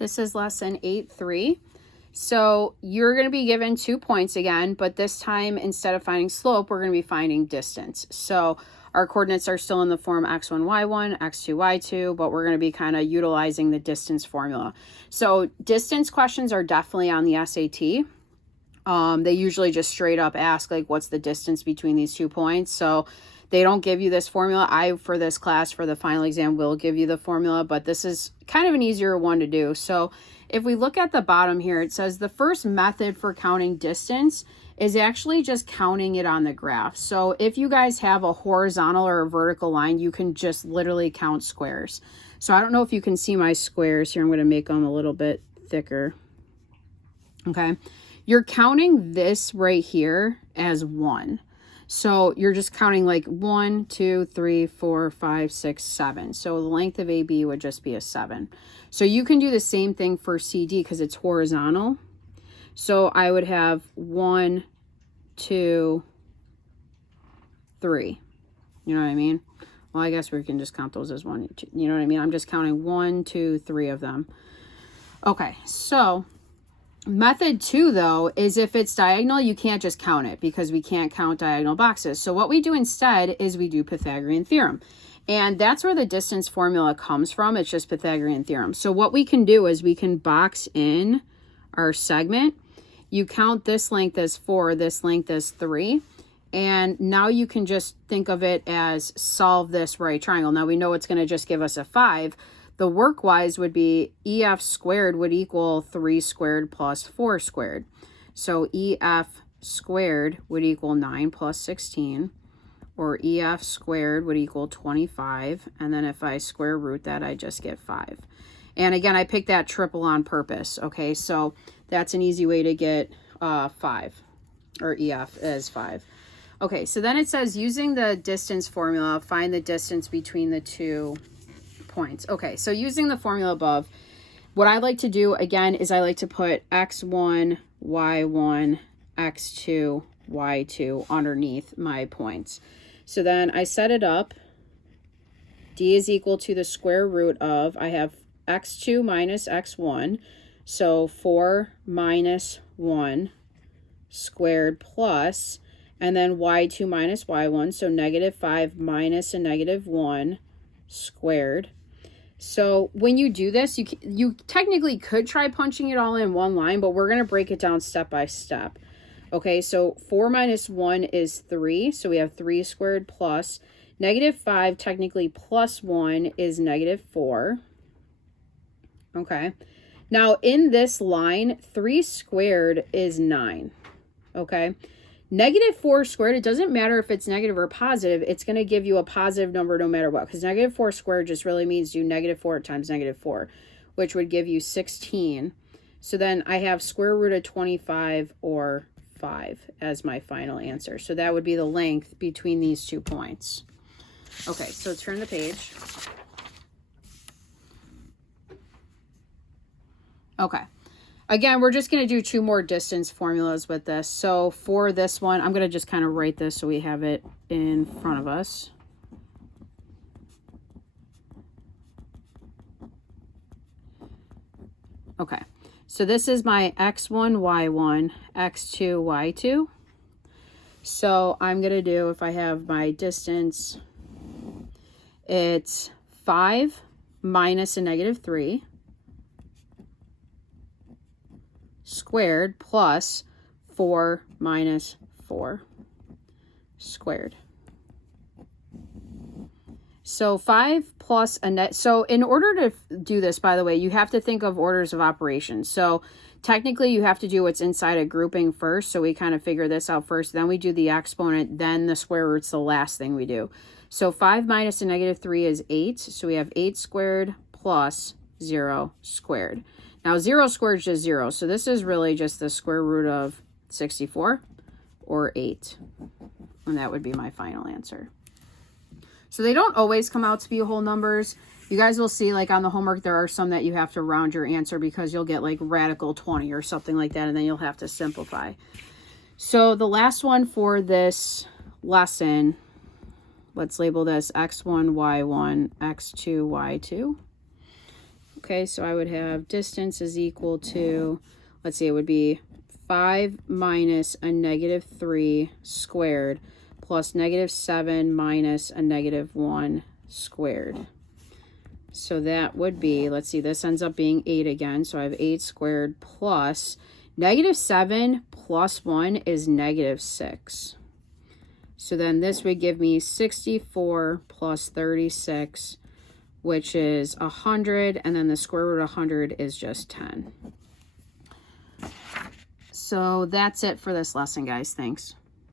This is lesson 8.3. So you're going to be given 2 points again, but this time instead of finding slope, we're going to be finding distance. So our coordinates are still in the form x1, y1, x2, y2, but we're going to be kind of utilizing the distance formula. So distance questions are definitely on the SAT. They usually just straight up ask like, what's the distance between these 2 points? So they don't give you this formula. For this class, for the final exam, will give you the formula, but this is kind of an easier one to do. So if we look at the bottom here, it says the first method for counting distance is actually just counting it on the graph. So if you guys have a horizontal or a vertical line, you can just literally count squares. So I don't know if you can see my squares here. I'm going to make them a little bit thicker. Okay. You're counting this right here as 1. So you're just counting like 1, 2, 3, 4, 5, 6, 7. So the length of AB would just be a 7. So you can do the same thing for CD because it's horizontal. So I would have 1, 2, 3. You know what I mean? Well, I guess we can just count those as 1, 2. You know what I mean? I'm just counting 1, 2, 3 of them. Okay, so method 2, though, is if it's diagonal, you can't just count it because we can't count diagonal boxes. So what we do instead is we do Pythagorean theorem. And that's where the distance formula comes from. It's just Pythagorean theorem. So what we can do is we can box in our segment. You count this length as 4, this length as 3. And now you can just think of it as solve this right triangle. Now we know it's going to just give us a 5. The work-wise would be EF squared would equal 3 squared plus 4 squared. So EF squared would equal 9 plus 16, or EF squared would equal 25. And then if I square root that, I just get 5. And again, I picked that triple on purpose. Okay, so that's an easy way to get 5, or EF as 5. Okay, so then it says using the distance formula, find the distance between the 2 points. Okay, so using the formula above, what I like to do again is I like to put x1, y1, x2, y2 underneath my points. So then I set it up. D is equal to the square root of, I have x2 minus x1, so 4 minus 1 squared plus, and then y2 minus y1, so negative 5 minus a negative 1 squared. So when you do this, you technically could try punching it all in one line, but we're going to break it down step by step. Okay, so 4 minus 1 is 3, so we have 3 squared plus negative 5, technically plus 1 is negative 4. Okay, now in this line, 3 squared is 9. Okay, negative 4 squared, it doesn't matter if it's negative or positive, it's going to give you a positive number no matter what, because negative 4 squared just really means do negative 4 times negative 4, which would give you 16. So then I have square root of 25 or 5 as my final answer. So that would be the length between these 2 points. Okay, so turn the page. Okay. Again, we're just going to do 2 more distance formulas with this. So for this one, I'm going to just kind of write this so we have it in front of us. Okay, so this is my x1, y1, x2, y2. So I'm going to do, if I have my distance, it's 5 minus a negative 3. Squared plus 4 minus 4 squared. So 5 plus a net. So in order to do this, by the way, you have to think of orders of operations. So technically you have to do what's inside a grouping first. So we kind of figure this out first. Then we do the exponent. Then the square root's the last thing we do. So 5 minus a negative 3 is 8. So we have 8 squared plus 0 squared. Now 0 squared is just 0, so this is really just the square root of 64, or 8, and that would be my final answer. So they don't always come out to be whole numbers. You guys will see, like on the homework, there are some that you have to round your answer because you'll get like radical 20 or something like that, and then you'll have to simplify. So the last one for this lesson, let's label this x1, y1, x2, y2. Okay, so I would have distance is equal to, let's see, it would be 5 minus a negative 3 squared plus negative 7 minus a negative 1 squared. So that would be, let's see, this ends up being 8 again. So I have 8 squared plus negative 7 plus 1 is negative 6. So then this would give me 64 plus 36, which is 100. And then the square root of 100 is just 10. So that's it for this lesson, guys. Thanks.